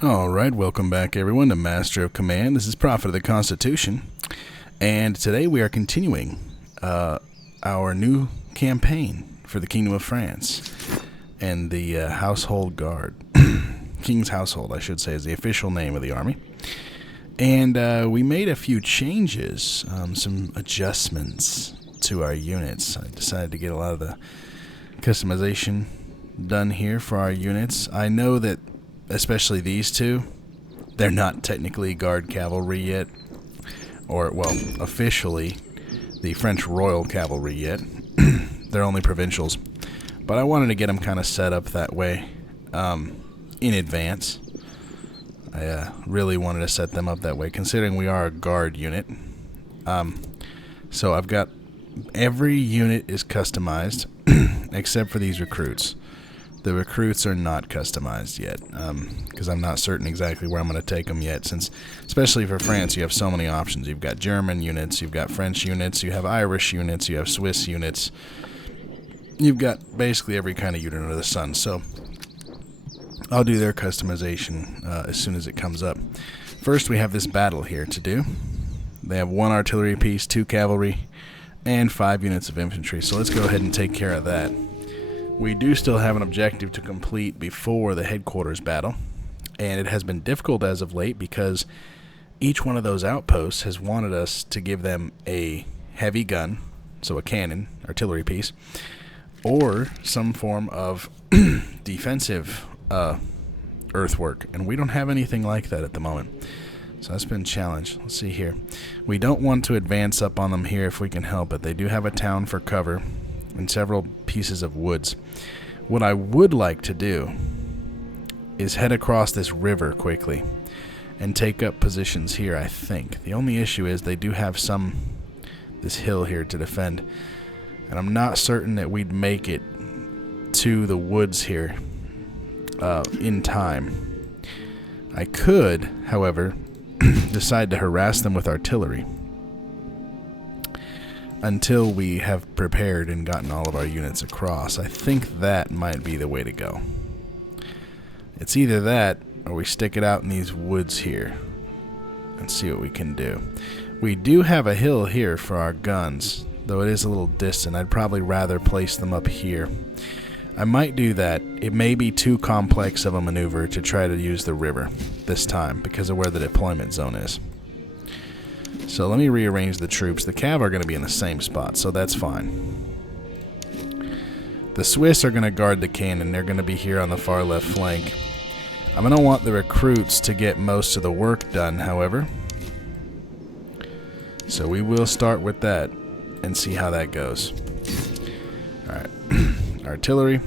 Alright, welcome back everyone to Master of Command. This is Prophet of the Constitution, and today we are continuing our new campaign for the Kingdom of France and the Household Guard. King's Household, I should say, is the official name of the army. And we made a few changes, some adjustments to our units. I decided to get a lot of the customization done here for our units. I know that especially these two, they're not technically Guard Cavalry yet, or, well, officially the French Royal Cavalry yet. They're only provincials. But I wanted to get them kind of set up that way in advance. I really wanted to set them up that way, considering we are a Guard unit. So I've got every unit is customized, except for these recruits. The recruits are not customized yet, because I'm not certain exactly where I'm going to take them yet, since, especially for France, you have so many options. You've got German units, you've got French units, you have Irish units, you have Swiss units. You've got basically every kind of unit under the sun, so I'll do their customization as soon as it comes up. First, we have this battle here to do. They have 1 artillery piece, 2 cavalry, and 5 units of infantry, so let's go ahead and take care of that. We do still have an objective to complete before the headquarters battle, and it has been difficult as of late because each one of those outposts has wanted us to give them a heavy gun, so a cannon, artillery piece, or some form of defensive earthwork, and we don't have anything like that at the moment. So that's been a challenge. Let's see here. We don't want to advance up on them here if we can help it. They do have a town for cover and several pieces of woods. What I would like to do is head across this river quickly and take up positions here, I think. The only issue is they do have this hill here to defend, and I'm not certain that we'd make it to the woods here in time. I could, however, decide to harass them with artillery until we have prepared and gotten all of our units across. I think that might be the way to go. It's either that, or we stick it out in these woods here and see what we can do. We do have a hill here for our guns, though it is a little distant. I'd probably rather place them up here. I might do that. It may be too complex of a maneuver to try to use the river this time because of where the deployment zone is. So let me rearrange the troops. The Cav are going to be in the same spot, so that's fine. The Swiss are going to guard the cannon. They're going to be here on the far left flank. I'm going to want the recruits to get most of the work done, however. So we will start with that and see how that goes. Alright. Artillery.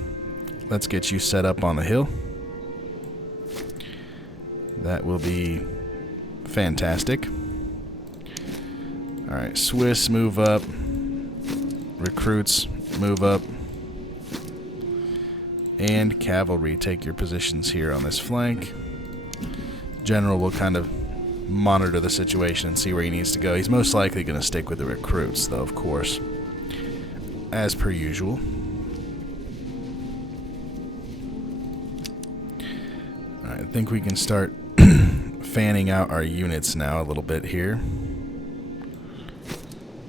Let's get you set up on the hill. That will be fantastic. Alright, Swiss move up. Recruits move up. And cavalry, take your positions here on this flank. General will kind of monitor the situation and see where he needs to go. He's most likely going to stick with the recruits, though, of course, as per usual. Alright, I think we can start fanning out our units now a little bit here.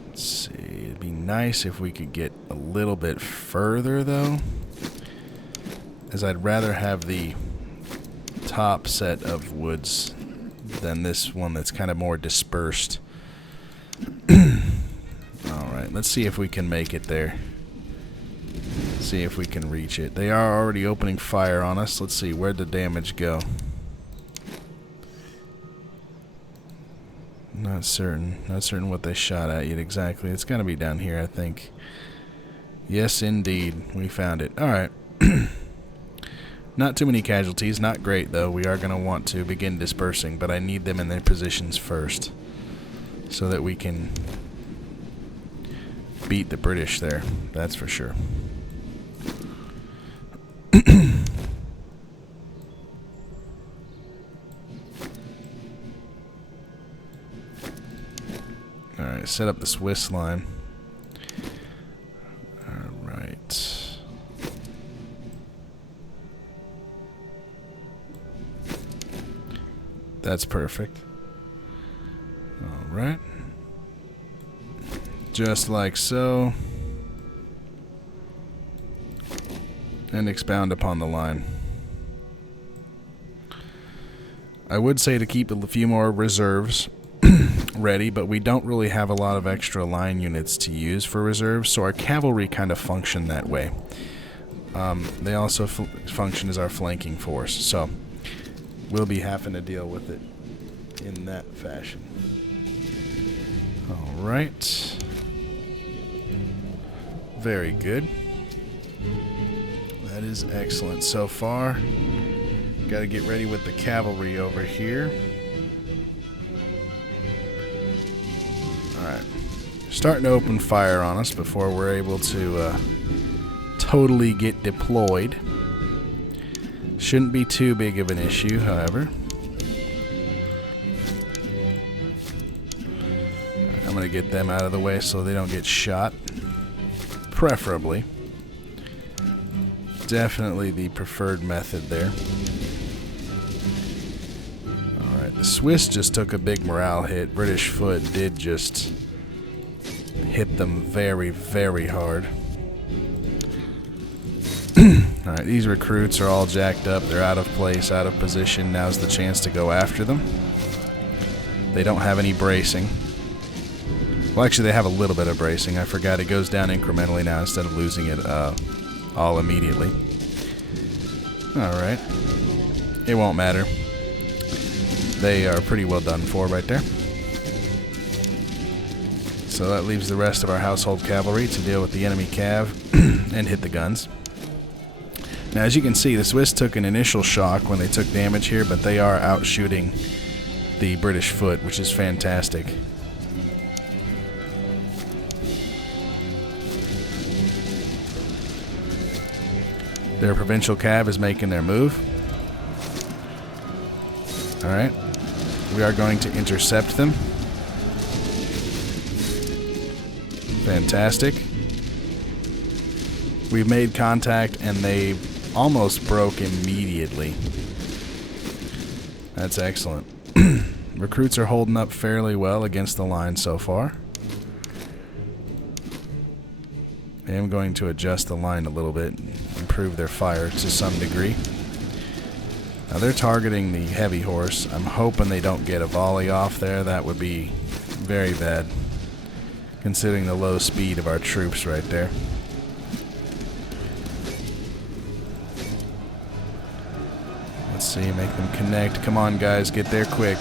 Let's see, it'd be nice if we could get a little bit further, though, as I'd rather have the top set of woods than this one that's kind of more dispersed. Alright, let's see if we can make it there. See if we can reach it. They are already opening fire on us. Let's see, where'd the damage go? Not certain what they shot at yet exactly. It's gonna be down here, I think. Yes, indeed. We found it. Alright. Not too many casualties. Not great, though. We are gonna want to begin dispersing, but I need them in their positions first so that we can beat the British there. That's for sure. Alright, set up the Swiss line. Alright. That's perfect. Alright. Just like so. And expound upon the line. I would say to keep a few more reserves ready, but we don't really have a lot of extra line units to use for reserves, so our cavalry kind of function that way. They also function as our flanking force, so we'll be having to deal with it in that fashion. Alright. Very good. That is excellent so far. Got to get ready with the cavalry over here. Alright. Starting to open fire on us before we're able to totally get deployed. Shouldn't be too big of an issue, however. I'm going to get them out of the way so they don't get shot. Preferably. Definitely the preferred method there. Alright, the Swiss just took a big morale hit. British foot did just hit them very, very hard. Alright, these recruits are all jacked up. They're out of place, out of position. Now's the chance to go after them. They don't have any bracing. Well, actually, they have a little bit of bracing. I forgot it goes down incrementally now instead of losing it all immediately. Alright. It won't matter. They are pretty well done for right there. So that leaves the rest of our household cavalry to deal with the enemy cav and hit the guns. Now, as you can see, the Swiss took an initial shock when they took damage here, but they are outshooting the British foot, which is fantastic. Their provincial cav is making their move. Alright. We are going to intercept them. Fantastic. We've made contact and they almost broke immediately. That's excellent. Recruits are holding up fairly well against the line so far. I am going to adjust the line a little bit, improve their fire to some degree. Now they're targeting the heavy horse. I'm hoping they don't get a volley off there. That would be very bad, considering the low speed of our troops right there. Let's see, make them connect. Come on, guys, get there quick.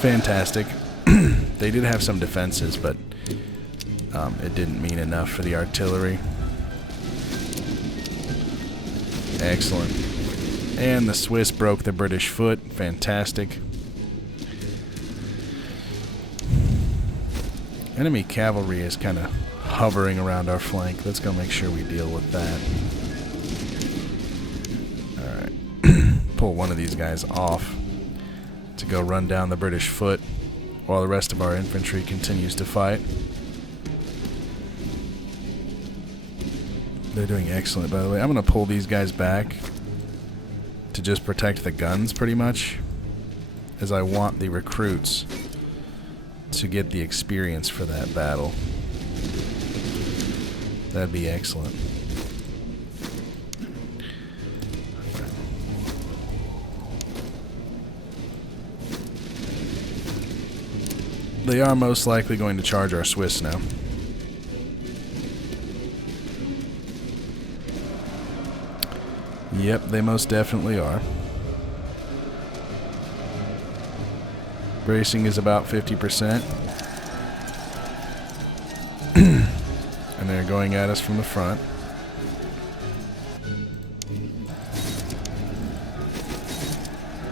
Fantastic. They did have some defenses, but it didn't mean enough for the artillery. Excellent. And the Swiss broke the British foot. Fantastic. Enemy cavalry is kind of hovering around our flank. Let's go make sure we deal with that. Alright. Pull one of these guys off to go run down the British foot while the rest of our infantry continues to fight. They're doing excellent, by the way. I'm going to pull these guys back to just protect the guns, pretty much, as I want the recruits to get the experience for that battle. That'd be excellent. They are most likely going to charge our Swiss now. Yep, they most definitely are. Bracing is about 50%. And they're going at us from the front.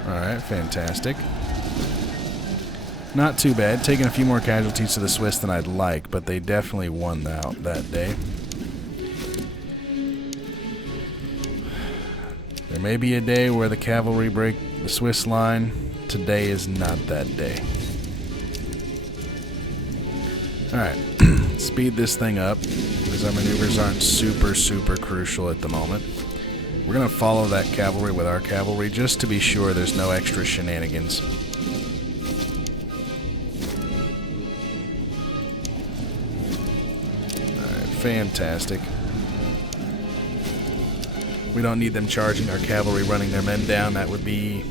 Alright, fantastic. Not too bad. Taking a few more casualties to the Swiss than I'd like, but they definitely won out that day. There may be a day where the cavalry break the Swiss line. Today is not that day. Alright, speed this thing up because our maneuvers aren't super crucial at the moment. We're going to follow that cavalry with our cavalry just to be sure there's no extra shenanigans. Alright, fantastic. We don't need them charging our cavalry, running their men down. That would be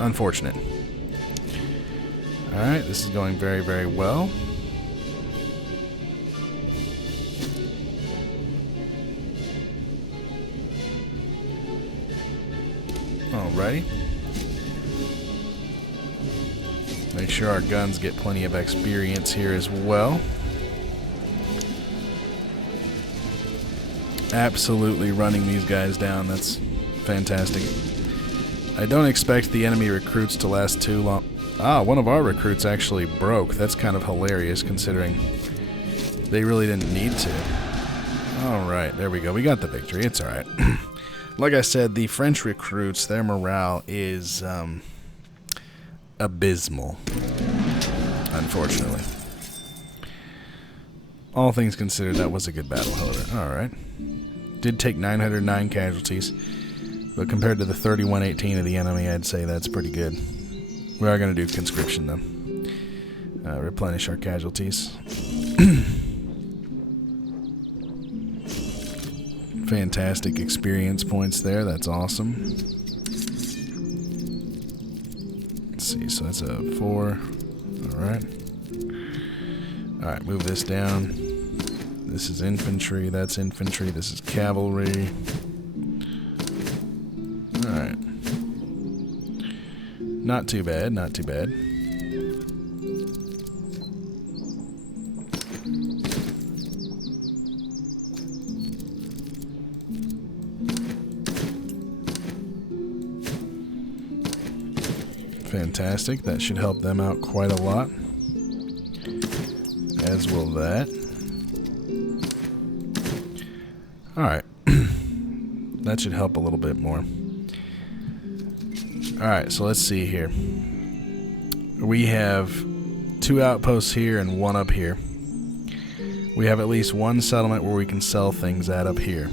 unfortunate. Alright, this is going very, very well. Alrighty. Make sure our guns get plenty of experience here as well. Absolutely running these guys down. That's fantastic. I don't expect the enemy recruits to last too long. Ah, one of our recruits actually broke. That's kind of hilarious considering they really didn't need to. Alright, there we go. We got the victory. It's alright. Like I said, the French recruits, their morale is abysmal, unfortunately. All things considered, that was a good battle, however. Alright. Did take 909 casualties, but compared to the 3118 of the enemy, I'd say that's pretty good. We are going to do conscription, though. Replenish our casualties. Fantastic experience points there. That's awesome. Let's see. So that's a 4. Alright. Alright, move this down. This is infantry. That's infantry. This is cavalry. Alright. Not too bad. Not too bad. Fantastic. That should help them out quite a lot. As will that. Alright. That should help a little bit more. Alright, so let's see here. We have 2 outposts here and 1 up here. We have at least 1 settlement where we can sell things at up here.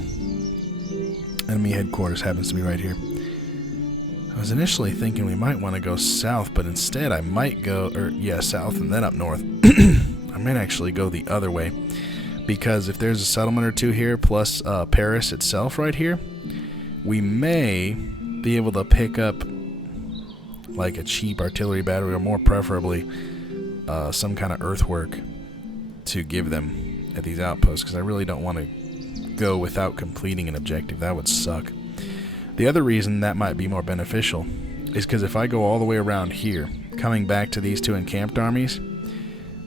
Enemy headquarters happens to be right here. I was initially thinking we might want to go south, but instead I might go, south and then up north. I might actually go the other way, because if there's a settlement or 2 here, plus Paris itself right here, we may be able to pick up like a cheap artillery battery, or more preferably some kind of earthwork to give them at these outposts, because I really don't want to go without completing an objective. That would suck. The other reason that might be more beneficial is because if I go all the way around here, coming back to these 2 encamped armies,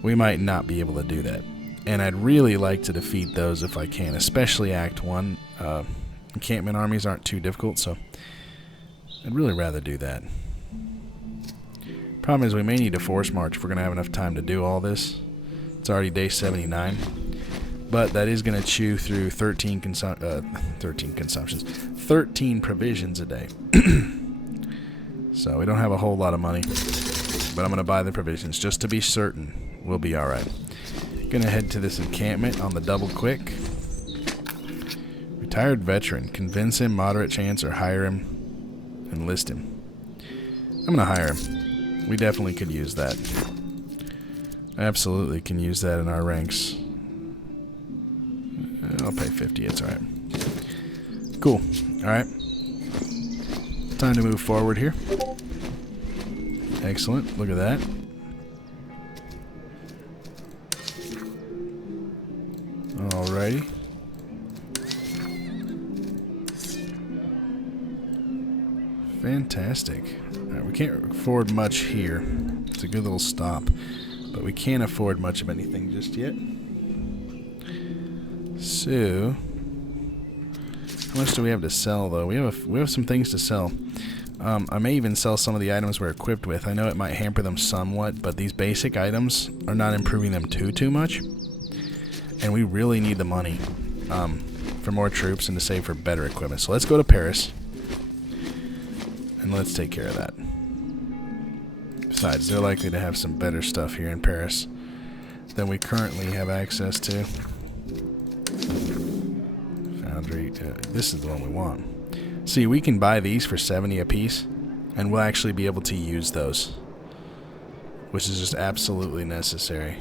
we might not be able to do that. And I'd really like to defeat those if I can, especially Act 1. Encampment armies aren't too difficult, so I'd really rather do that. Problem is we may need a force march if we're going to have enough time to do all this. It's already day 79. But that is going to chew through 13 provisions a day. So we don't have a whole lot of money. But I'm going to buy the provisions just to be certain we'll be alright. Going to head to this encampment on the double quick. Retired veteran. Convince him, moderate chance, or hire him. Enlist him. I'm going to hire him. We definitely could use that. Absolutely can use that in our ranks. I'll pay 50, it's alright. Cool. Alright. Time to move forward here. Excellent. Look at that. Alrighty. Fantastic. Alright, we can't afford much here. It's a good little stop. But we can't afford much of anything just yet. So, how much do we have to sell, though? We have some things to sell. I may even sell some of the items we're equipped with. I know it might hamper them somewhat, but these basic items are not improving them too much. And we really need the money for more troops and to save for better equipment. So let's go to Paris, and let's take care of that. Besides, they're likely to have some better stuff here in Paris than we currently have access to. Foundry, this is the one we want. See, we can buy these for 70 apiece, and we'll actually be able to use those, which is just absolutely necessary.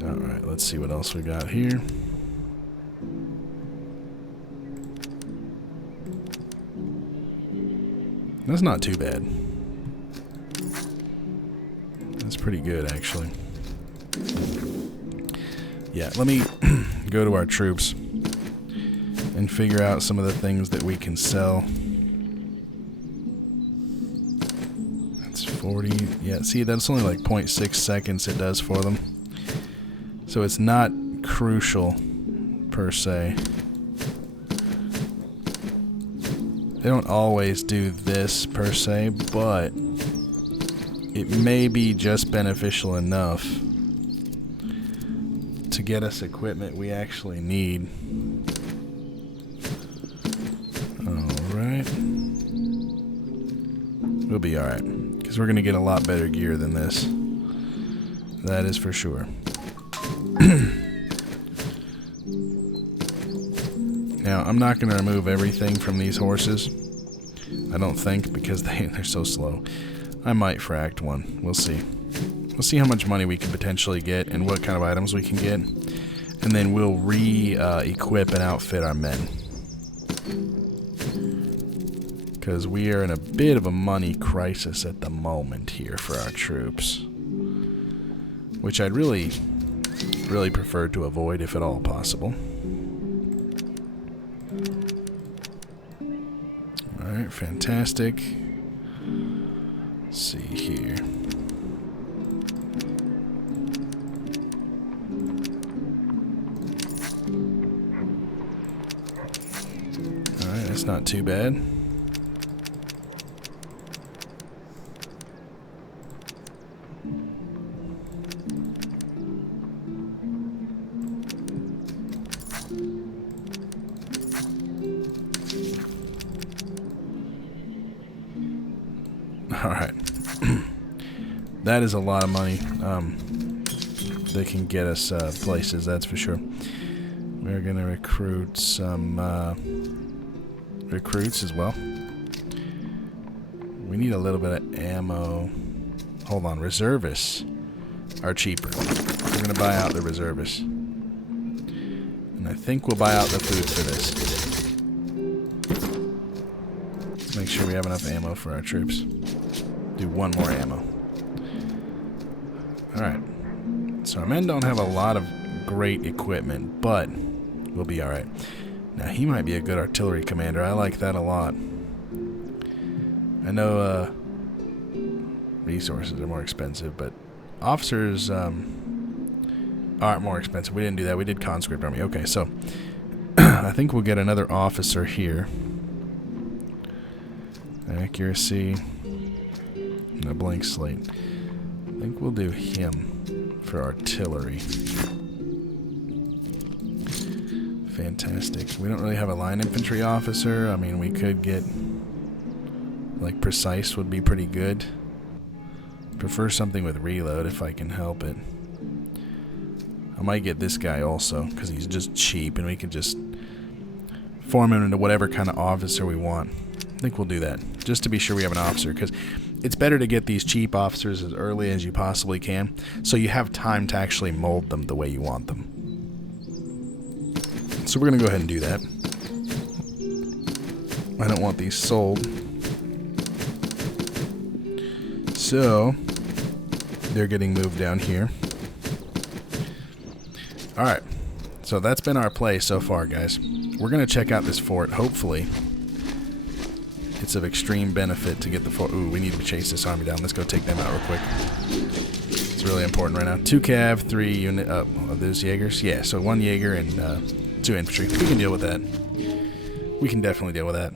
Alright, let's see what else we got here. That's not too bad. That's pretty good, actually. Yeah, let me go to our troops and figure out some of the things that we can sell. That's 40. Yeah, see, that's only like 0.6 seconds it does for them. So it's not crucial, per se. They don't always do this, per se, but it may be just beneficial enough to get us equipment we actually need. Alright. We'll be alright, because we're going to get a lot better gear than this. That is for sure. Now, I'm not going to remove everything from these horses. I don't think, because they're so slow. I might fract one. We'll see. We'll see how much money we can potentially get and what kind of items we can get. And then we'll re-equip and outfit our men. Because we are in a bit of a money crisis at the moment here for our troops. Which I'd really prefer to avoid if at all possible. Alright, fantastic. Let's see here. Alright, that's not too bad. Alright. That is a lot of money. They can get us places, that's for sure. We're going to recruit some recruits as well. We need a little bit of ammo. Hold on, reservists are cheaper. We're going to buy out the reservists. And I think we'll buy out the food for this. Let's make sure we have enough ammo for our troops. Do one more ammo. Alright. So our men don't have a lot of great equipment, but we'll be alright. Now he might be a good artillery commander. I like that a lot. I know resources are more expensive, but officers aren't more expensive. We didn't do that. We did conscript army. Okay, so I think we'll get another officer here. Accuracy. And a blank slate. I think we'll do him for artillery. Fantastic. We don't really have a line infantry officer. I mean, we could get, like, precise would be pretty good. Prefer something with reload if I can help it. I might get this guy also, because he's just cheap and we can just form him into whatever kind of officer we want. I think we'll do that, just to be sure we have an officer, because it's better to get these cheap officers as early as you possibly can, so you have time to actually mold them the way you want them. So we're going to go ahead and do that. I don't want these sold. So, they're getting moved down here. Alright, so that's been our play so far, guys. We're going to check out this fort, hopefully. It's of extreme benefit to get the fort. Ooh, we need to chase this army down. Let's go take them out real quick. It's really important right now. 2 cav, 3 unit. Are those Jaegers? Yeah, so 1 Jaeger and 2 infantry. We can deal with that. We can definitely deal with that.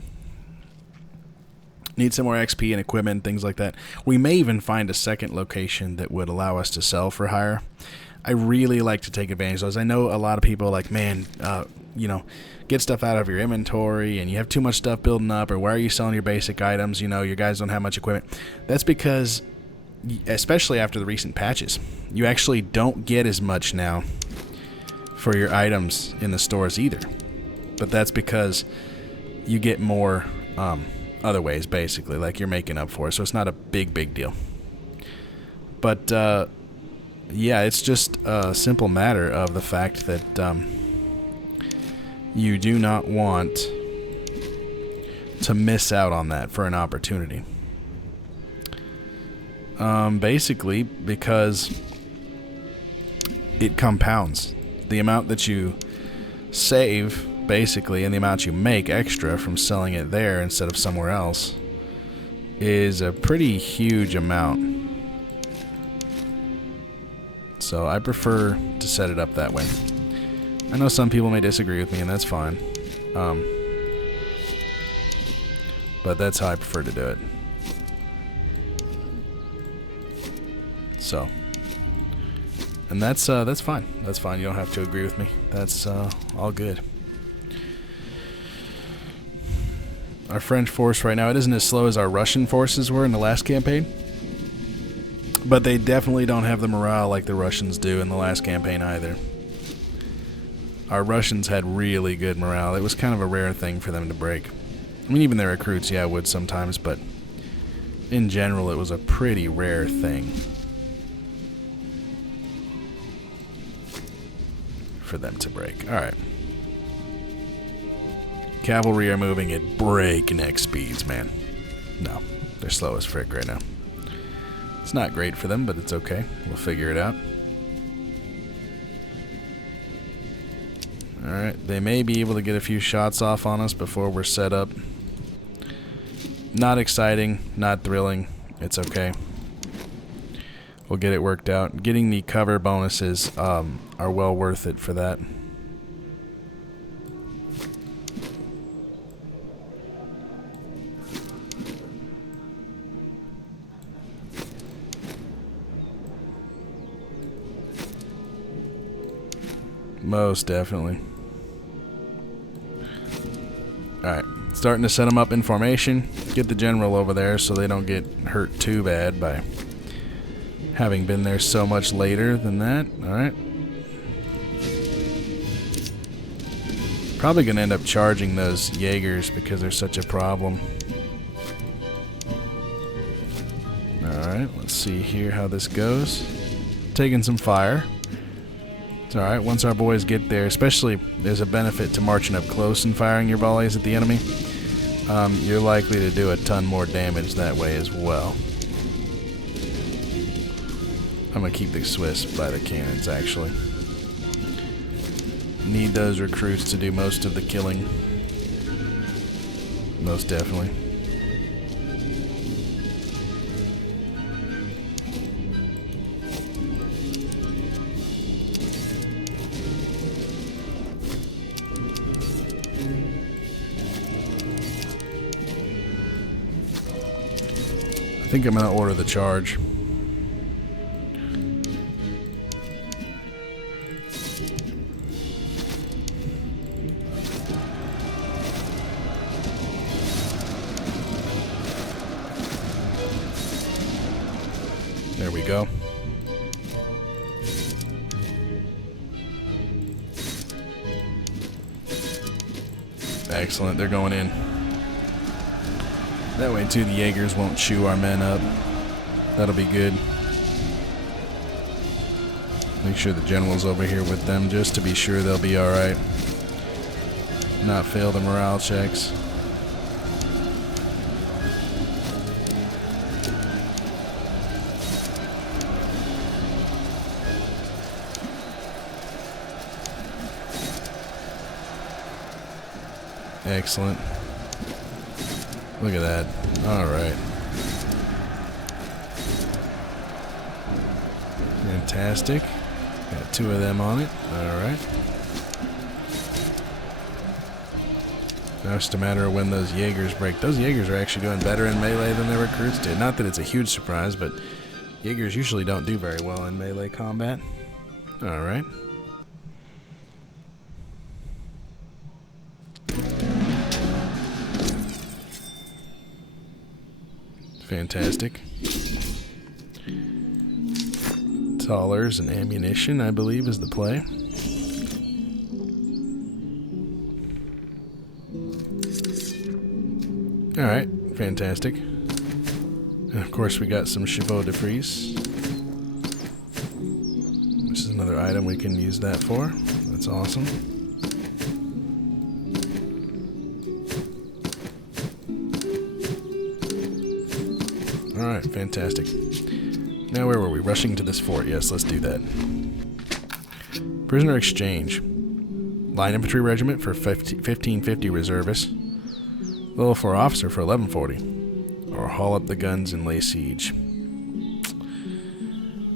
Need some more XP and equipment, things like that. We may even find a second location that would allow us to sell for hire. I really like to take advantage of those. I know a lot of people are like, man, you know, get stuff out of your inventory and you have too much stuff building up, or why are you selling your basic items? You know, your guys don't have much equipment. That's because, especially after the recent patches, you actually don't get as much now for your items in the stores either. But that's because you get more other ways, basically, like you're making up for it. So it's not a big deal. But yeah, it's just a simple matter of the fact that you do not want to miss out on that for an opportunity. Basically, because it compounds. The amount that you save, basically, and the amount you make extra from selling it there instead of somewhere else is a pretty huge amount. So I prefer to set it up that way. I know some people may disagree with me, and that's fine. But that's how I prefer to do it. So, and that's fine. That's fine. You don't have to agree with me. That's all good. Our French force right now, it isn't as slow as our Russian forces were in the last campaign, but they definitely don't have the morale like the Russians do in the last campaign either. Our Russians had really good morale. It was kind of a rare thing for them to break. I mean, even their recruits, yeah, would sometimes, but in general, it was a pretty rare thing for them to break. Alright. Cavalry are moving at breakneck speeds, man. No, they're slow as frick right now. It's not great for them, but it's okay. We'll figure it out. Alright, they may be able to get a few shots off on us before we're set up. Not exciting, not thrilling. It's okay. We'll get it worked out. Getting the cover bonuses are well worth it for that. Most definitely. Alright, starting to set them up in formation. Get the general over there so they don't get hurt too bad by having been there so much later than that. Alright. Probably going to end up charging those Jaegers because they're such a problem. Alright, let's see here how this goes. Taking some fire. It's alright, once our boys get there, especially there's a benefit to marching up close and firing your volleys at the enemy. You're likely to do a ton more damage that way as well. I'm going to keep the Swiss by the cannons, actually. Need those recruits to do most of the killing. Most definitely. I think I'm going to order the charge. There we go. Excellent, they're going in. That way, too, the Jaegers won't chew our men up. That'll be good. Make sure the general's over here with them just to be sure they'll be alright. Not fail the morale checks. Excellent. Look at that. Alright. Fantastic. Got two of them on it. Alright. Now it's just a matter of when those Jaegers break. Those Jaegers are actually doing better in melee than their recruits did. Not that it's a huge surprise, but Jaegers usually don't do very well in melee combat. Alright. Fantastic. Dollars and ammunition, I believe, is the play. Alright, fantastic. And of course we got some chevaux de frise. This is another item we can use that for. That's awesome. Alright, fantastic. Now where were we? Rushing to this fort. Yes, let's do that. Prisoner exchange. Line infantry regiment for 1550 reservists. Level 4 officer for 1140. Or haul up the guns and lay siege.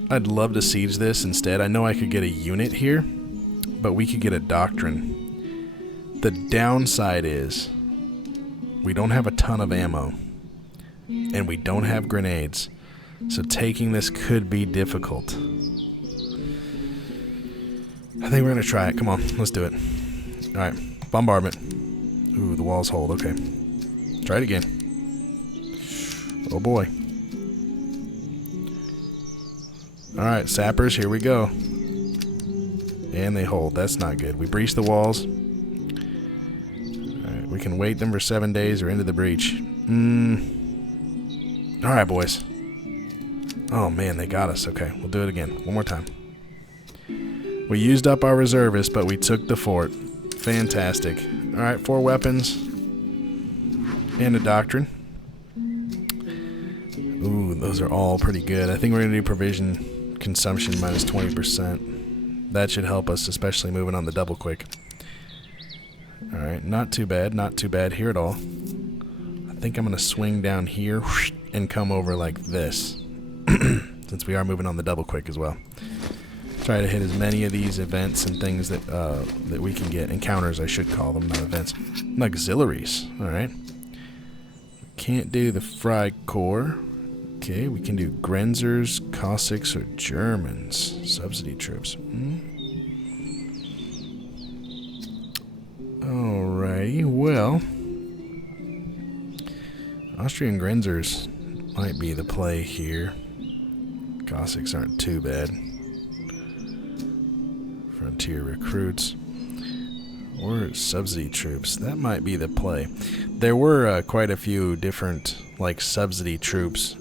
I'd love to siege this instead. I know I could get a unit here, but we could get a doctrine. The downside is we don't have a ton of ammo. And we don't have grenades. So taking this could be difficult. I think we're going to try it. Come on, let's do it. Alright, bombardment. Ooh, the walls hold. Okay. Try it again. Oh boy. Alright, sappers, here we go. And they hold. That's not good. We breach the walls. Alright, we can wait them for 7 days or into the breach. Alright, boys. Oh man, they got us. Okay, we'll do it again. One more time. We used up our reservists, but we took the fort. Fantastic. Alright, 4 weapons. And a doctrine. Ooh, those are all pretty good. I think we're going to do provision consumption minus 20%. That should help us, especially moving on the double quick. Alright, not too bad. Not too bad here at all. I think I'm going to swing down here and come over like this. Since we are moving on the double quick as well. Try to hit as many of these events and things that that we can get. Encounters, I should call them, not events. Auxiliaries. Alright. Can't do the Freikorps. Okay, we can do Grenzers, Cossacks, or Germans. Subsidy troops. Alrighty, well. Austrian Grenzers might be the play here. Cossacks aren't too bad. Frontier recruits. Or subsidy troops. That might be the play. There were quite a few different like subsidy troops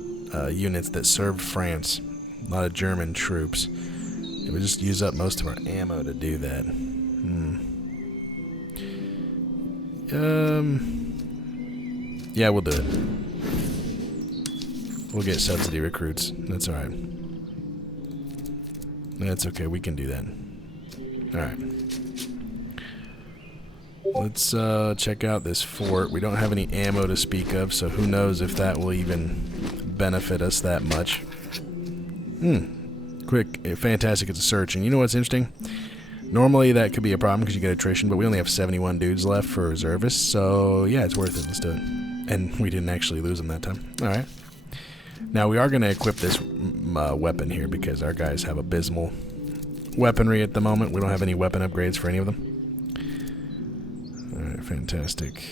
units that served France. A lot of German troops. It would just use up most of our ammo to do that. Yeah, we'll do it. We'll get subsidy recruits. That's alright. That's okay, we can do that. Alright. Let's check out this fort. We don't have any ammo to speak of, so who knows if that will even benefit us that much. Quick, fantastic, it's a search. And you know what's interesting? Normally that could be a problem because you get attrition, but we only have 71 dudes left for reservists, so yeah, it's worth it. Let's do it. And we didn't actually lose them that time. Alright. Now we are going to equip this weapon here because our guys have abysmal weaponry at the moment. We don't have any weapon upgrades for any of them. Alright, fantastic.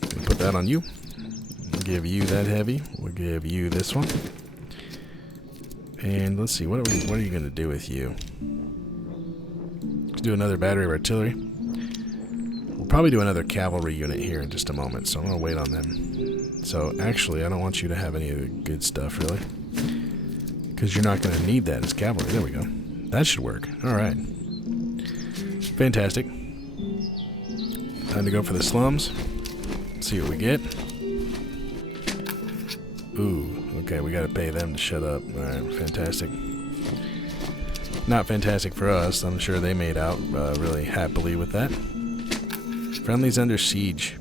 Gonna put that on you. We'll give you that heavy. We'll give you this one. And let's see, what are you going to do with you? Let's do another battery of artillery. We'll probably do another cavalry unit here in just a moment, so I'm going to wait on them. So actually, I don't want you to have any of the good stuff, really. Because you're not going to need that as cavalry. There we go. That should work. Alright. Fantastic. Time to go for the slums. See what we get. Ooh, okay, we gotta pay them to shut up. Alright, fantastic. Not fantastic for us. I'm sure they made out really happily with that. Friendly's under siege.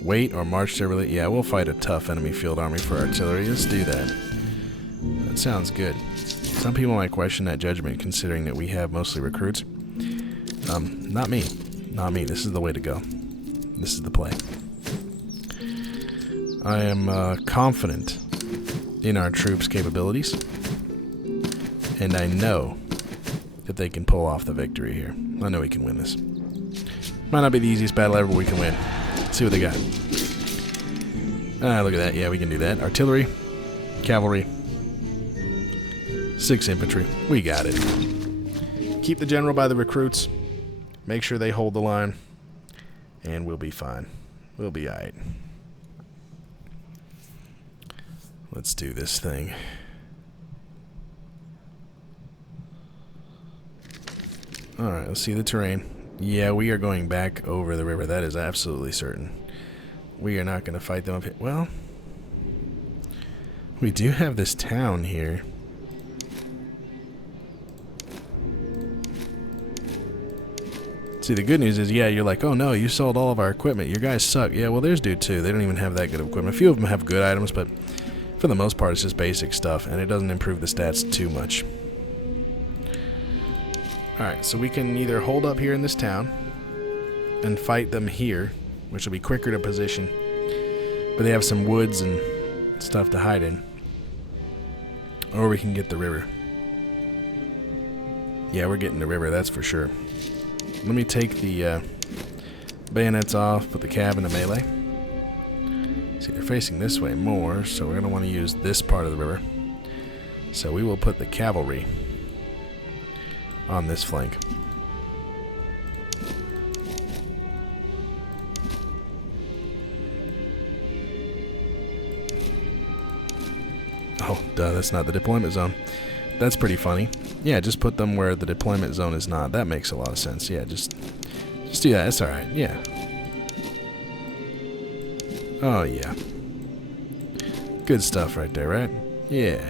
Wait or march to relief. Yeah, we'll fight a tough enemy field army for artillery. Let's do that. That sounds good. Some people might question that judgment considering that we have mostly recruits. Not me. Not me. This is the way to go. This is the play. I am confident in our troops' capabilities. And I know that they can pull off the victory here. I know we can win this. Might not be the easiest battle ever, but we can win. Let's see what they got. Look at that. Yeah, we can do that. Artillery, cavalry, 6 infantry. We got it. Keep the general by the recruits. Make sure they hold the line. And we'll be fine. We'll be alright. Let's do this thing. Alright, let's see the terrain. Yeah, we are going back over the river. That is absolutely certain. We are not going to fight them up here. Well, we do have this town here. See, the good news is, yeah, you're like, oh no, you sold all of our equipment. Your guys suck. Yeah, well, there's dude too. They don't even have that good of equipment. A few of them have good items, but for the most part, it's just basic stuff, and it doesn't improve the stats too much. Alright, so we can either hold up here in this town and fight them here, which will be quicker to position, but they have some woods and stuff to hide in. Or we can get the river. Yeah, we're getting the river, that's for sure. Let me take the bayonets off, put the cav into melee. See, they're facing this way more, so we're going to want to use this part of the river. So we will put the cavalry on this flank. Oh, duh, that's not the deployment zone. That's pretty funny. Yeah, just put them where the deployment zone is not. That makes a lot of sense. Yeah, just do that. It's alright. Yeah. Oh, yeah. Good stuff right there, right? Yeah.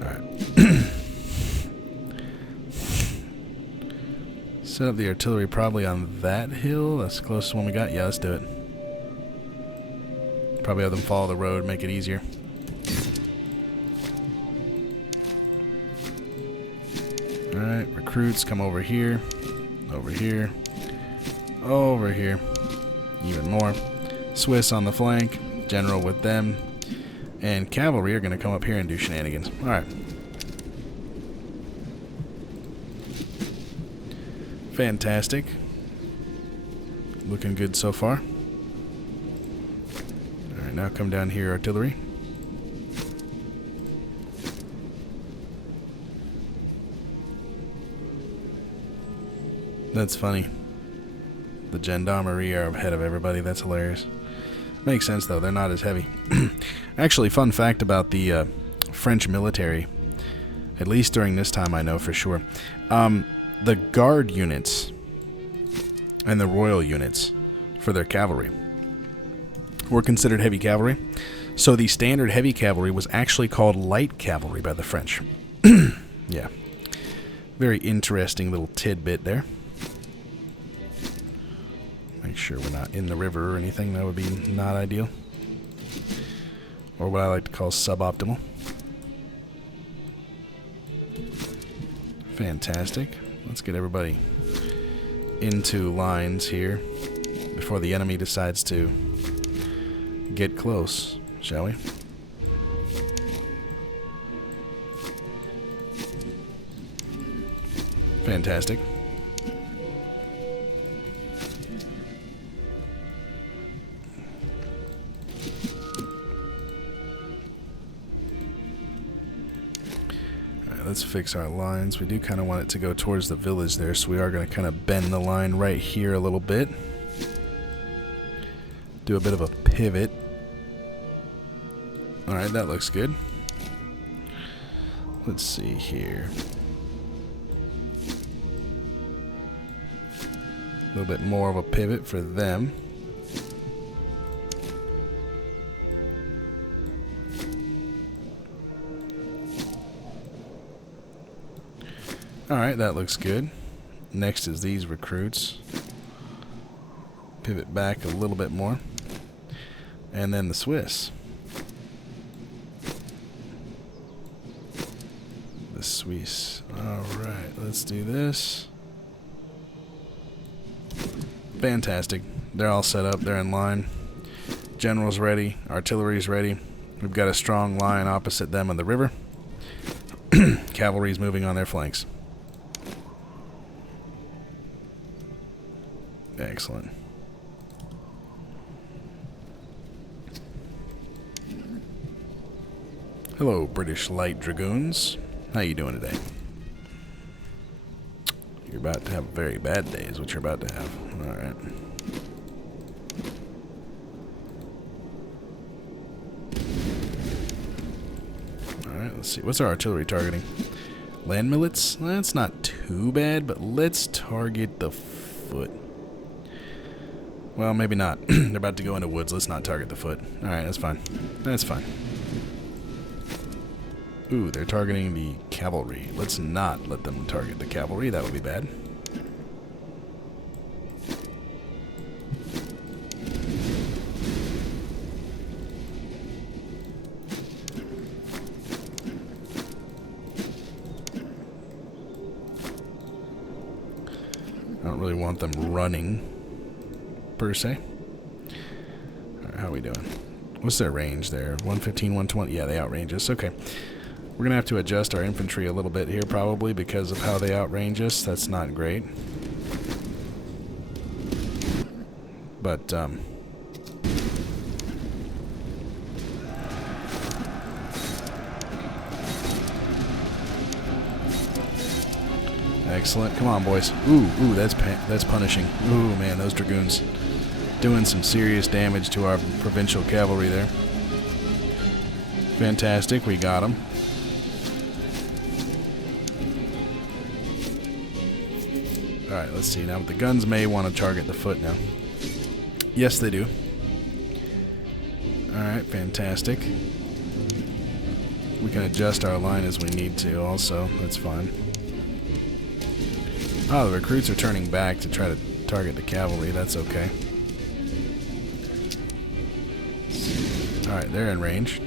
Alright. Set up the artillery probably on that hill. That's the closest one we got. Yeah, let's do it. Probably have them follow the road, make it easier. Alright, recruits come over here, over here, over here, even more. Swiss on the flank, general with them, and cavalry are going to come up here and do shenanigans. Alright. Fantastic. Looking good so far. Alright, now come down here, artillery. That's funny. The gendarmerie are ahead of everybody. That's hilarious. Makes sense, though. They're not as heavy. Actually, fun fact about the French military, at least during this time I know for sure, the guard units and the royal units for their cavalry were considered heavy cavalry. So the standard heavy cavalry was actually called light cavalry by the French. Yeah. Very interesting little tidbit there. Make sure we're not in the river or anything. That would be not ideal. Or what I like to call suboptimal. Fantastic. Let's get everybody into lines here before the enemy decides to get close, shall we? Fantastic. Let's fix our lines. We do kind of want it to go towards the village there, so we are going to kind of bend the line right here a little bit. Do a bit of a pivot. Alright, that looks good. Let's see here. A little bit more of a pivot for them. Alright, that looks good. Next is these recruits. Pivot back a little bit more. And then the Swiss. The Swiss. Alright, let's do this. Fantastic. They're all set up. They're in line. General's ready. Artillery's ready. We've got a strong line opposite them on the river. Cavalry's moving on their flanks. Excellent. Hello, British Light Dragoons. How you doing today? You're about to have a very bad day is what you're about to have. Alright. Alright, let's see. What's our artillery targeting? Land millets? That's not too bad, but let's target the foot. Well, maybe not. They're about to go into woods. Let's not target the foot. Alright, that's fine. That's fine. Ooh, they're targeting the cavalry. Let's not let them target the cavalry. That would be bad. I don't really want them running, per se. Alright, how are we doing? What's their range there? 115, 120? Yeah, they outrange us. Okay. We're going to have to adjust our infantry a little bit here, probably, because of how they outrange us. That's not great. But, excellent. Come on, boys. Ooh, that's punishing. Ooh, man, those dragoons doing some serious damage to our provincial cavalry there. Fantastic, we got them. Alright, let's see. Now, the guns may want to target the foot now. Yes, they do. Alright, fantastic. We can adjust our line as we need to also. That's fine. Oh, the recruits are turning back to try to target the cavalry. That's okay. Alright, they're in range.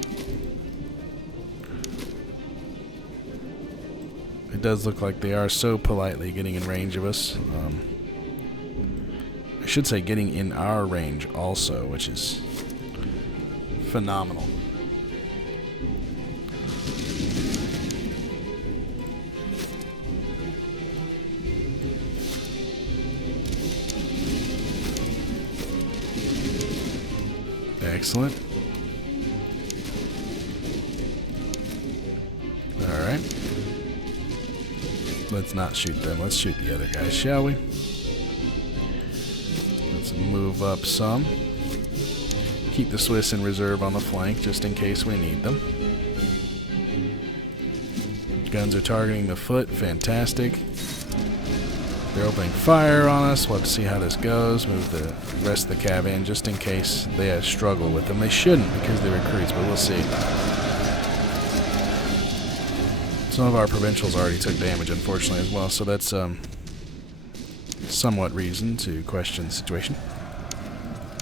It does look like they are so politely getting in range of us. I should say getting in our range also, which is phenomenal. Excellent. Alright. Let's not shoot them. Let's shoot the other guys, shall we? Let's move up some. Keep the Swiss in reserve on the flank just in case we need them. Guns are targeting the foot. Fantastic. They're opening fire on us. We'll have to see how this goes. Move the rest of the cav in just in case they struggle with them. They shouldn't because they're recruits, but we'll see. Some of our provincials already took damage, unfortunately, as well, so that's somewhat reason to question the situation.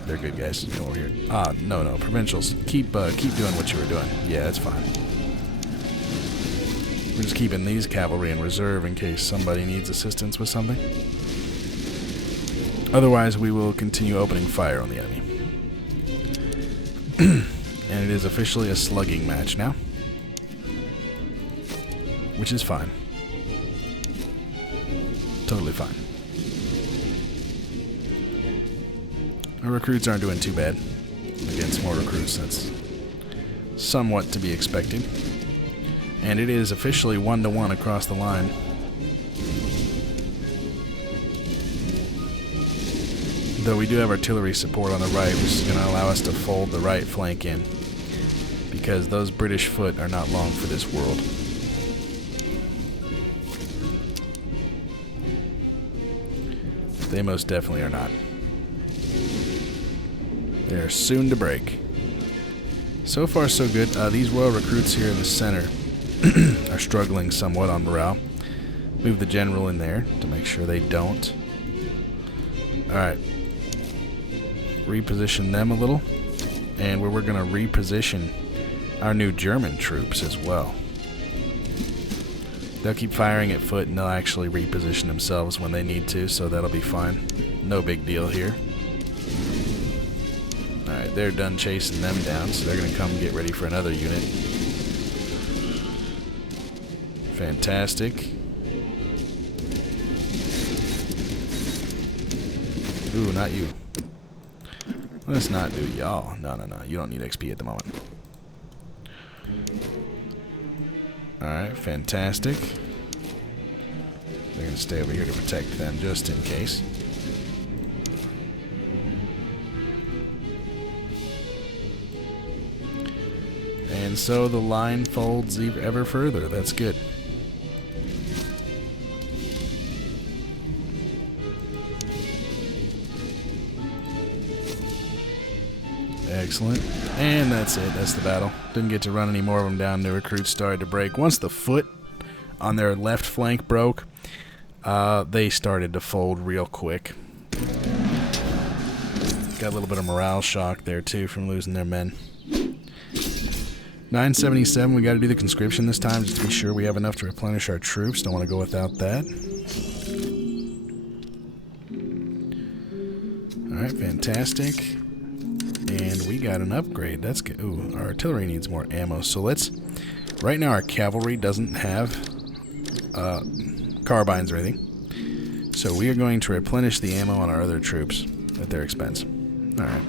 They're good guys. Come over here. Ah, no, provincials. Keep doing what you were doing. Yeah, that's fine. We're just keeping these cavalry in reserve in case somebody needs assistance with something. Otherwise, we will continue opening fire on the enemy. And it is officially a slugging match now. Which is fine. Totally fine. Our recruits aren't doing too bad against more recruits. That's somewhat to be expected. And it is officially 1-to-1 across the line. Though we do have artillery support on the right, which is going to allow us to fold the right flank in. Because those British foot are not long for this world. They most definitely are not. They are soon to break. So far, so good. These royal recruits here in the center are struggling somewhat on morale. Move the general in there to make sure they don't. Alright. Reposition them a little. And we're going to reposition our new German troops as well. They'll keep firing at foot and they'll actually reposition themselves when they need to, so that'll be fine. No big deal here. Alright, they're done chasing them down, so they're going to come get ready for another unit. Fantastic. Ooh, not you. Let's not do y'all. No, no, no. You don't need XP at the moment. Alright, fantastic. They're going to stay over here to protect them just in case. And so the line folds ever further. That's good. Excellent. And that's it. That's the battle. Didn't get to run any more of them down. The recruits started to break. Once the foot on their left flank broke, they started to fold real quick. Got a little bit of morale shock there, too, from losing their men. 977, we got to do the conscription this time just to be sure we have enough to replenish our troops. Don't want to go without that. Alright, fantastic. And we got an upgrade. That's good. Ooh, our artillery needs more ammo. So let's... Right now our cavalry doesn't have carbines or anything. So we are going to replenish the ammo on our other troops at their expense. Alright.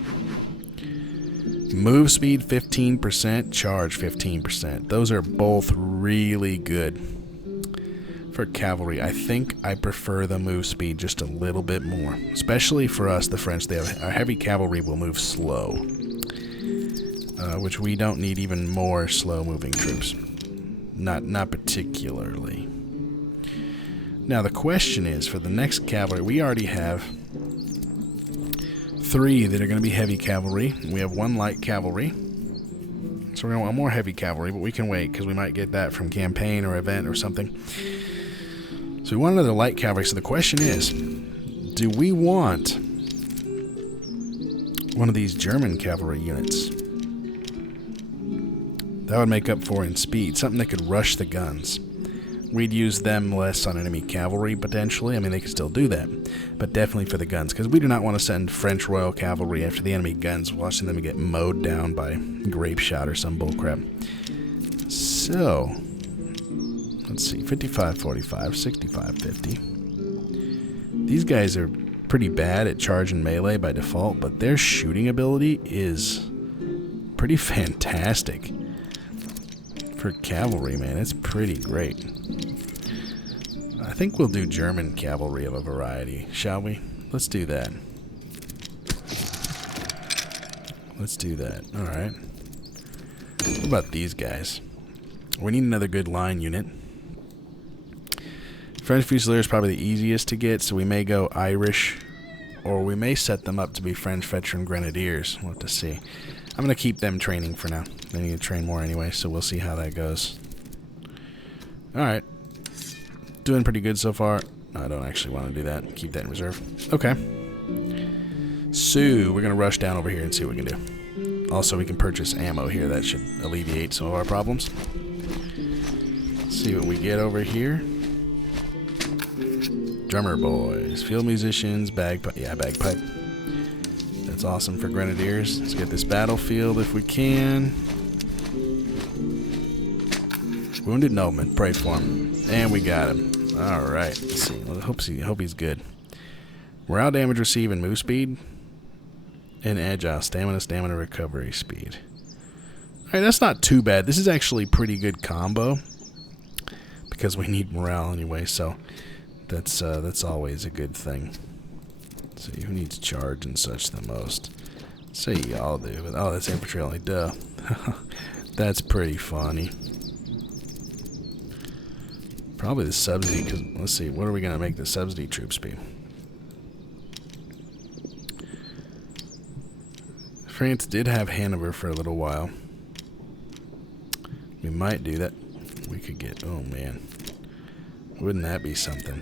Move speed 15%, charge 15%. Those are both really good for cavalry. I think I prefer the move speed just a little bit more. Especially for us, the French. Our heavy cavalry will move slow. Which we don't need even more slow-moving troops. Not particularly. Now the question is, for the next cavalry, we already have 3 that are going to be heavy cavalry. We have 1 light cavalry. So we're going to want more heavy cavalry, but we can wait because we might get that from campaign or event or something. So we want another light cavalry. So the question is, do we want one of these German cavalry units? That would make up for in speed. Something that could rush the guns. We'd use them less on enemy cavalry, potentially. I mean, they could still do that. But definitely for the guns. Because we do not want to send French Royal Cavalry after the enemy guns, watching them get mowed down by grape shot or some bullcrap. So, let's see. 55-45, 65-50. These guys are pretty bad at charge and melee by default, but their shooting ability is pretty fantastic. For cavalry, man, it's pretty great. I think we'll do German cavalry of a variety, shall we? Let's do that. Let's do that. Alright. What about these guys? We need another good line unit. French Fusilier is probably the easiest to get, so we may go Irish, or we may set them up to be French Veteran Grenadiers. We'll have to see. I'm going to keep them training for now. They need to train more anyway, so we'll see how that goes. Alright. Doing pretty good so far. I don't actually want to do that. Keep that in reserve. Okay. So, we're going to rush down over here and see what we can do. Also, we can purchase ammo here. That should alleviate some of our problems. Let's see what we get over here. Drummer boys. Field musicians. Bagpipe. Yeah, bagpipe. That's awesome for grenadiers. Let's get this battlefield if we can. Wounded nobleman. Pray for him. And we got him. Alright. Let's see. Hope he's good. Morale damage receive and move speed. And agile. Stamina recovery speed. Alright, that's not too bad. This is actually a pretty good combo. Because we need morale anyway, so that's always a good thing. Let's see, who needs charge and such the most? Let's say y'all do. But, oh, that's infantry only. Duh. That's pretty funny. Probably the subsidy, because let's see, what are we going to make the subsidy troops be? France did have Hanover for a little while. We might do that. We could get, oh man. Wouldn't that be something?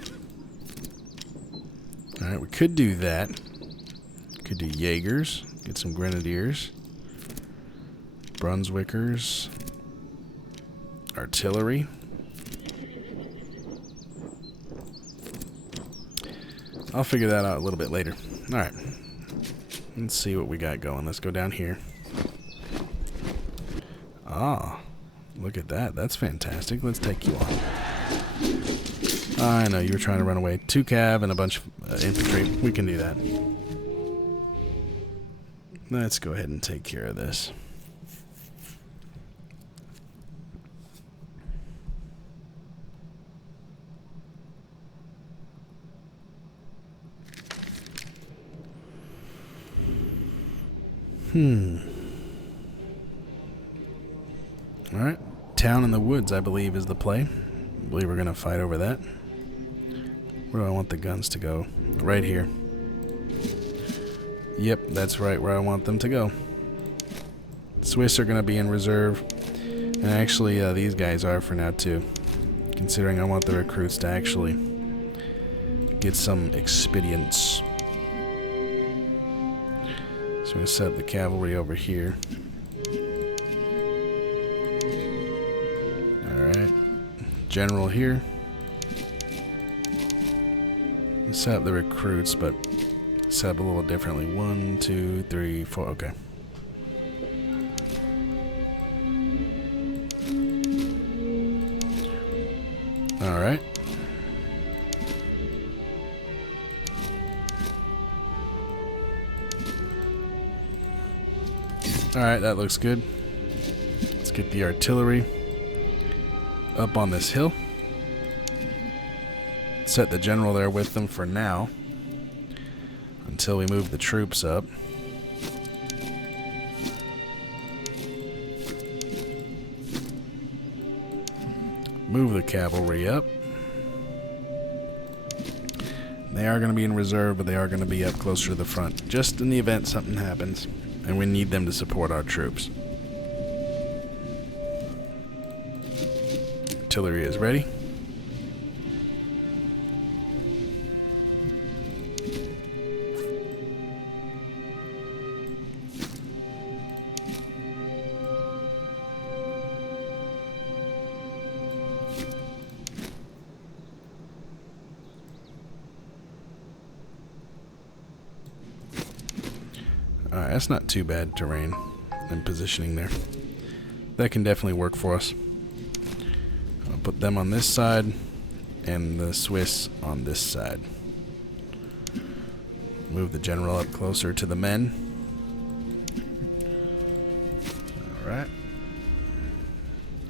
Alright, we could do that. Could do Jaegers. Get some Grenadiers. Brunswickers. Artillery. I'll figure that out a little bit later. Alright. Let's see what we got going. Let's go down here. Ah. Look at that. That's fantastic. Let's take you on. I know, you were trying to run away. 2 cav and a bunch of infantry. We can do that. Let's go ahead and take care of this. Alright. Town in the woods, I believe, is the play. I believe we're going to fight over that. Where do I want the guns to go? Right here. Yep, that's right where I want them to go. Swiss are going to be in reserve. And actually, these guys are for now, too. Considering I want the recruits to actually get some expedience. So I'm going to set the cavalry over here. Alright. General here. Set up the recruits, but set up a little differently. 1, 2, 3, 4. Okay. Alright. Alright, that looks good. Let's get the artillery up on this hill. Set the general there with them for now until we move the troops up. Move the cavalry up. They are going to be in reserve, but they are going to be up closer to the front, just in the event something happens, and we need them to support our troops. Artillery is ready. Alright, that's not too bad terrain and positioning there. That can definitely work for us. I'll put them on this side and the Swiss on this side. Move the general up closer to the men. Alright.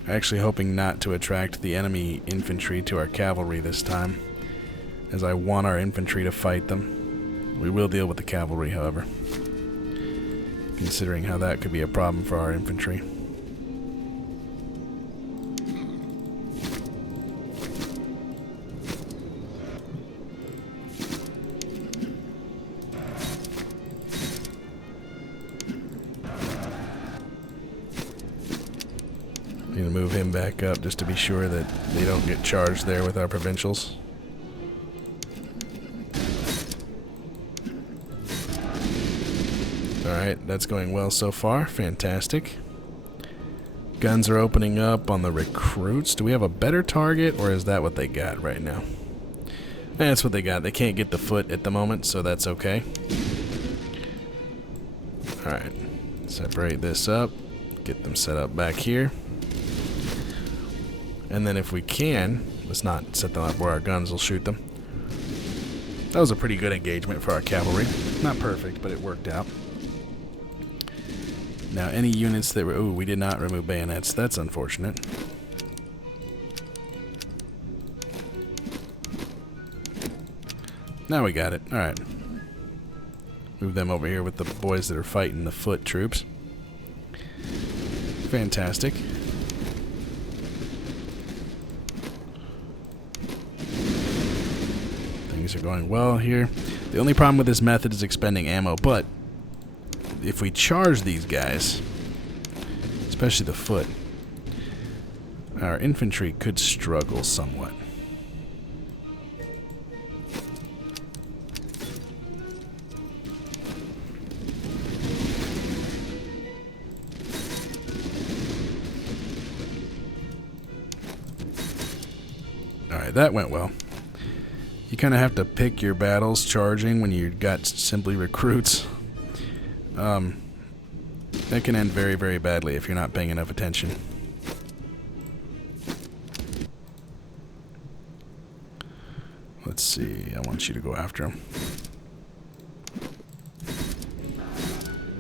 Actually hoping not to attract the enemy infantry to our cavalry this time, as I want our infantry to fight them. We will deal with the cavalry, however, considering how that could be a problem for our infantry. Need to move him back up just to be sure that they don't get charged there with our provincials. Alright, that's going well so far. Fantastic. Guns are opening up on the recruits. Do we have a better target, or is that what they got right now? That's what they got. They can't get the foot at the moment, so that's okay. Alright, separate this up. Get them set up back here. And then if we can, let's not set them up where our guns will shoot them. That was a pretty good engagement for our cavalry. Not perfect, but it worked out. Now, any units that were... Ooh, we did not remove bayonets. That's unfortunate. Now we got it. Alright. Move them over here with the boys that are fighting the foot troops. Fantastic. Things are going well here. The only problem with this method is expending ammo, but if we charge these guys, especially the foot, our infantry could struggle somewhat. Alright, that went well. You kind of have to pick your battles charging when you got simply recruits. That can end very, very badly if you're not paying enough attention. Let's see. I want you to go after him.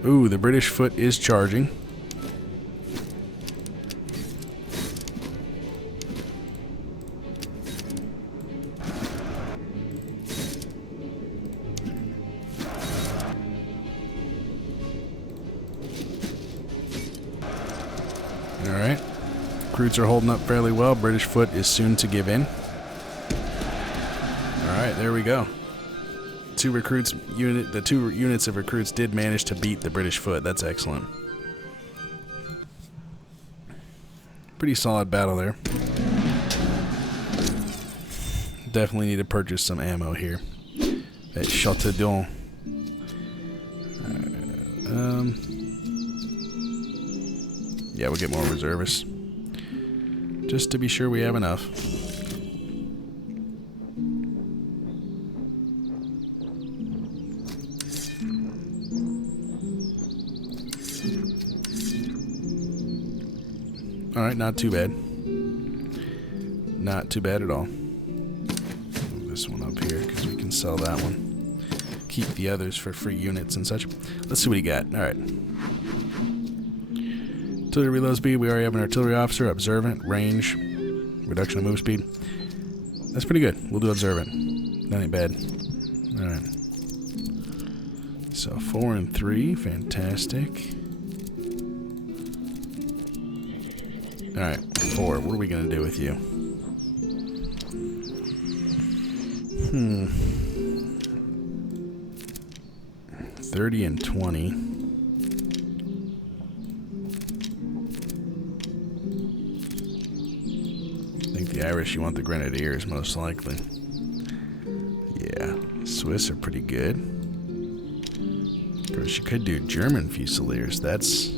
Ooh, the British foot is charging. Alright. Recruits are holding up fairly well. British foot is soon to give in. Alright, there we go. The two units of recruits did manage to beat the British foot. That's excellent. Pretty solid battle there. Definitely need to purchase some ammo here at Châteaudun. Yeah, we'll get more reservists just to be sure we have enough. Alright, not too bad. Not too bad at all. Move this one up here because we can sell that one. Keep the others for free units and such. Let's see what he got. Alright. Artillery reload speed. We already have an artillery officer. Observant. Range. Reduction of move speed. That's pretty good. We'll do observant. That ain't bad. Alright. So 4 and 3. Fantastic. Alright, 4. What are we going to do with you? 30 and 20. I think the Irish, you want the Grenadiers, most likely. Yeah, Swiss are pretty good. Of course, you could do German Fusiliers. That's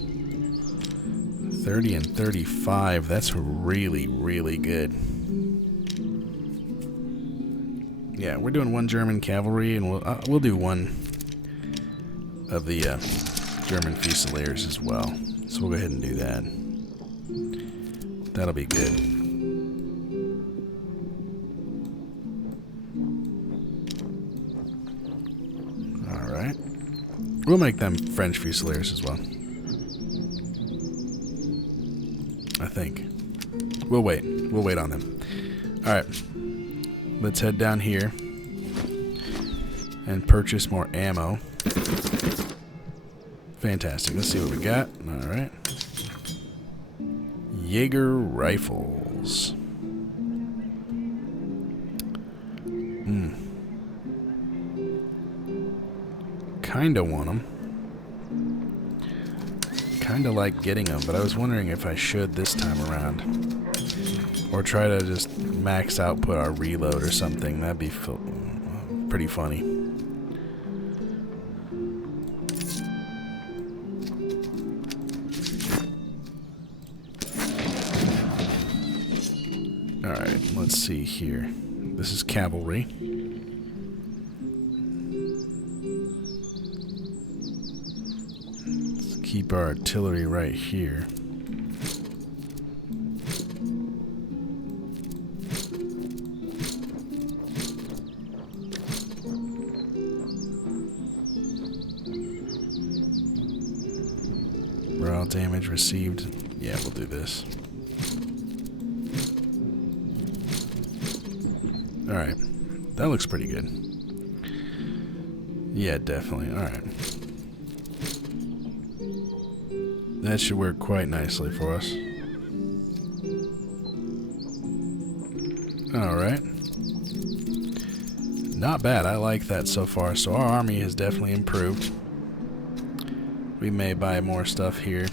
30 and 35. That's really, really good. Yeah, we're doing 1 German cavalry, and we'll do 1 of the German Fusiliers as well. So we'll go ahead and do that. That'll be good. All right. We'll make them French Fusiliers as well. I think. We'll wait. We'll wait on them. Alright. Let's head down here and purchase more ammo. Fantastic. Let's see what we got. Alright. Jaeger rifles. Kinda want them. Kinda like getting them, but I was wondering if I should this time around. Or try to just max output our reload or something. That'd be pretty funny. Alright, let's see here. This is cavalry. Let's keep our artillery right here. Raw damage received. Yeah, we'll do this. Alright. That looks pretty good. Yeah, definitely. Alright. That should work quite nicely for us. Alright. Not bad. I like that so far. So our army has definitely improved. We may buy more stuff here.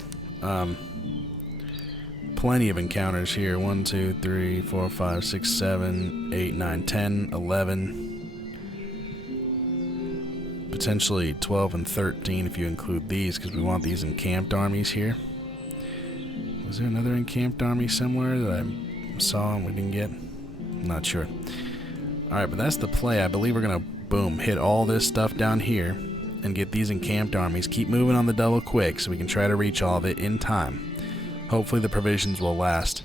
Plenty of encounters here. 1, 2, 3, 4, 5, 6, 7, 8, 9, 10, 11. Potentially 12 and 13 if you include these, because we want these encamped armies here. Was there another encamped army somewhere that I saw and we didn't get? I'm not sure. Alright, but that's the play. I believe we're going to, boom, hit all this stuff down here and get these encamped armies. Keep moving on the double quick so we can try to reach all of it in time. Hopefully the provisions will last.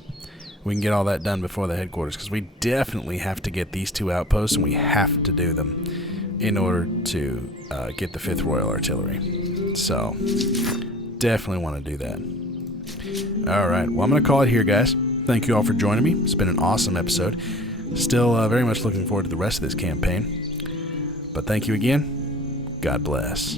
we can get all that done before the headquarters, because we definitely have to get these 2 outposts, and we have to do them in order to get the 5th Royal Artillery. So, definitely want to do that. Alright, well, I'm going to call it here, guys. Thank you all for joining me. It's been an awesome episode. Still very much looking forward to the rest of this campaign. But thank you again. God bless.